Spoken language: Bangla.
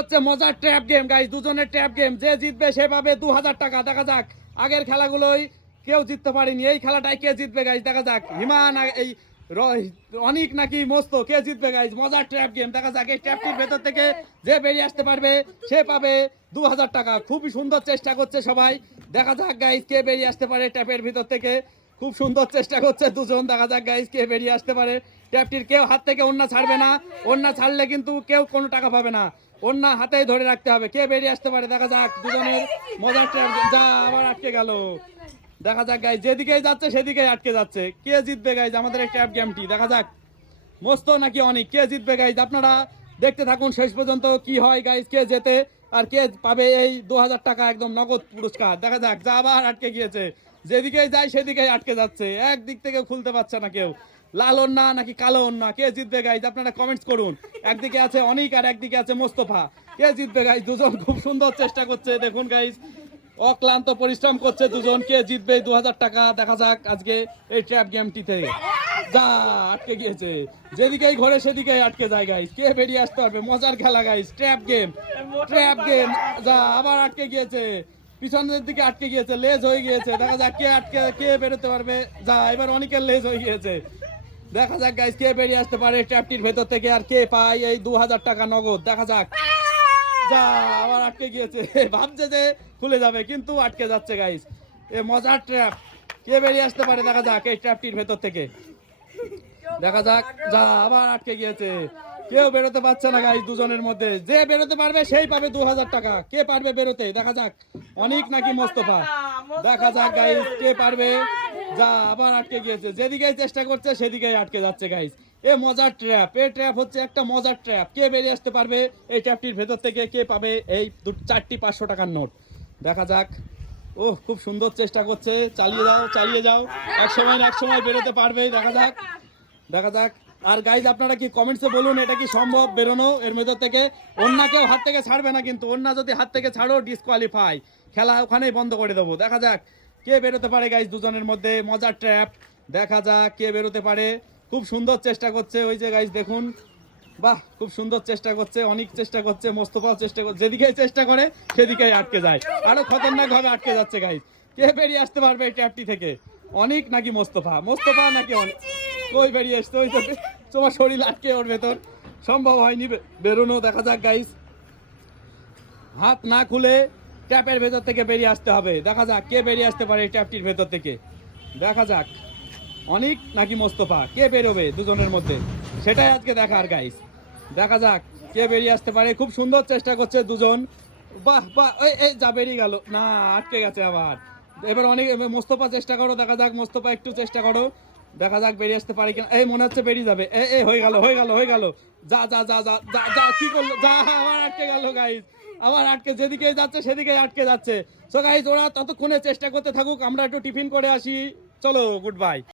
হচ্ছে মজার ট্র্যাপ গেম গাইস দুজনের ট্র্যাপ গেম যে জিতবে সে পাবে দু হাজার টাকা, দেখা যাক। আগের খেলাগুলোই কেউ জিততে পারেনি। এই খেলাটাই কে জিতবে গাইস দেখা যাক। হিমান এই অনিক নাকি মস্ত, কে জিতবে গাইস মজার ট্র্যাপ গেম দেখা যাক। এই ট্র্যাপটির ভেতর থেকে যে বেরিয়ে আসতে পারবে, সে পাবে দু হাজার টাকা। খুবই সুন্দর চেষ্টা করছে সবাই। দেখা যাক গাইস কে বেরিয়ে আসতে পারে ট্র্যাপের ভিতর থেকে। খুব সুন্দর চেষ্টা করছে দুজন। দেখা যাক গাইজ কে বেরিয়ে আসতে পারে। ট্যাপটির কেউ হাত থেকে অন্য ছাড়বে না। অন্য ছাড়লে কিন্তু কেউ কোনো টাকা পাবে না। অন্য হাতেই ধরে রাখতে হবে। কে বেরিয়ে আসতে পারে? দেখা যাক, দুজনের মজার যা, আবার আটকে গেল। দেখা যাক গাইজ যেদিকেই যাচ্ছে, সেদিকেই আটকে যাচ্ছে। কে জিতবে গাইজ আমাদের এই ট্র্যাপ গেমটি দেখা যাক। মস্ত নাকি অনেক? কে জিতবে গাইজ আপনারা দেখতে থাকুন শেষ পর্যন্ত কি হয় গাইজ কে জেতে আর কে পাবে এই দু হাজার টাকা একদম নগদ পুরস্কার। দেখা যাক, যা আবার আটকে গিয়েছে। যেদিকেই যায়, সেদিকেই আটকে যাচ্ছে। একদিক থেকে খুলতে পারছে না কেউ। লাল না নাকি কালো না? কে জিতবে গাইজ আপনারা কমেন্টস করুন। একদিকে আছে অনিক আর একদিকে আছে মোস্তফা। কে জিতবে গাইজ দুজন খুব সুন্দর চেষ্টা করছে দেখুন গাইজ অক্লান্ত পরিশ্রম করছে দুজন। কে জিতবে দু হাজার টাকা? দেখা যাক আজকে এই ট্র্যাপ গেমটিতে যা আটকে গিয়েছে। যেদিকেই ঘরে সেদিকেই আটকে যায় গাইস কে বেরিয়ে আসতে পারবে? মজার খেলা guys trap game trap game যা আবার আটকে গিয়েছে। পিছনের দিকে আটকে গিয়েছে, লেজ হয়ে গিয়েছে। দেখা যাক কে আটকে, কে বেরোতে পারবে। যা, এবার অনেকের লেজ হয়ে গিয়েছে। দেখা যাক গাইস কে বেরিয়ে আসতে পারে ট্র্যাপটির ভেতর থেকে আর কে পায় এই দু হাজার টাকা নগদ। দেখা যাক। যা, আবার আটকে গিয়েছে। ভাবছে যে খুলে যাবে, কিন্তু আটকে যাচ্ছে গাইস এ, মজার ট্র্যাপ। কে বেরিয়ে আসতে পারে, দেখা যাক এই ট্র্যাপটির ভেতর থেকে। দেখা যাক, যা, আবার আটকে গিয়েছে। কেউ বেরোতে পারছে না গাইস দুজনের মধ্যে। যে বেরোতে পারবে, সেই পাবে দু হাজার টাকা। কে পারবে বেরোতে? দেখা যাক। অনেক নাকি মোস্তফা? দেখা যাক গাইস কে পারবে। যা আবার আটকে গিয়েছে। যেদিকে চেষ্টা করছে, সেদিকেই আটকে যাচ্ছে গাইস এ মজার ট্র্যাপ এ ট্র্যাপ হচ্ছে একটা মজার ট্র্যাপ কে বেরিয়ে আসতে পারবে? এই ট্র্যাপটির ভেতর থেকে কে পাবে এই চারটি পাঁচশো টাকার নোট? দেখা যাক। ও খুব সুন্দর চেষ্টা করছে। চালিয়ে যাও চালিয়ে যাও। এক সময় এক সময় বেরোতে পারবে দেখা যাক। দেখা যাক। আর গাইজ আপনারা কি কমেন্টসে বলুন, এটা কি সম্ভব বেরোনো? এর ভেতর থেকে অন্য কেউ হাত থেকে ছাড়বে না কিন্তু, অন্য যদি হাত থেকে ছাড়ো ডিসকোয়ালিফাই খেলা ওখানেই বন্ধ করে দেবো। দেখা যাক কে বেরোতে পারে গাইজ দুজনের মধ্যে। মজার ট্র্যাপ দেখা যাক কে বেরোতে পারে। খুব সুন্দর চেষ্টা করছে ওই যে গাইজ দেখুন। বাহ, খুব সুন্দর চেষ্টা করছে, অনেক চেষ্টা করছে, মোস্তফাও চেষ্টা করছে যেদিকে চেষ্টা করে, সেদিকেই আটকে যায়। আরও খতরনাকভাবে আটকে যাচ্ছে গাইজ কে বেরিয়ে আসতে পারবে এই ট্র্যাপটি থেকে? অনেক নাকি মোস্তফা? মোস্তফা নাকি অনেক? কই বেরিয়ে আসতে ওই তো তোমার শরীর আটকে ওর ভেতর। সম্ভব হয়নি বেরোনো, দেখা যাক গাইস হাত না খুলে ট্যাপের ভেতর থেকে বেরিয়ে আসতে হবে। দেখা যাক, কে বেরিয়ে আসতে পারে ট্যাপটির ভেতর থেকে। দেখা যাক। অনেক নাকি মোস্তফা? কে বেরোবে দুজনের মধ্যে? সেটাই আজকে দেখার গাইস দেখা যাক, কে বেরিয়ে আসতে পারে। খুব সুন্দর চেষ্টা করছে দুজন। বাহ বাহ, এই এই, যা বেরিয়ে গেল। না, আটকে গেছে আবার। এবার অনেক মোস্তফা চেষ্টা করো, দেখা যাক, মোস্তফা একটু চেষ্টা করো। দেখা যাক বেরিয়ে আসতে পারি কিনা। এই, মনে হচ্ছে বেরিয়ে যাবে। এ এ, হয়ে গেল হয়ে গেল হয়ে গেল। যা যা যা যা যা যা, কি করল? যা আবার আটকে গেল গাইজ আবার আটকে, যেদিকে যাচ্ছে সেদিকে আটকে যাচ্ছে। সো গাইজ ওরা ততক্ষণে চেষ্টা করতে থাকুক, আমরা একটু টিফিন করে আসি। চলো গুড বাই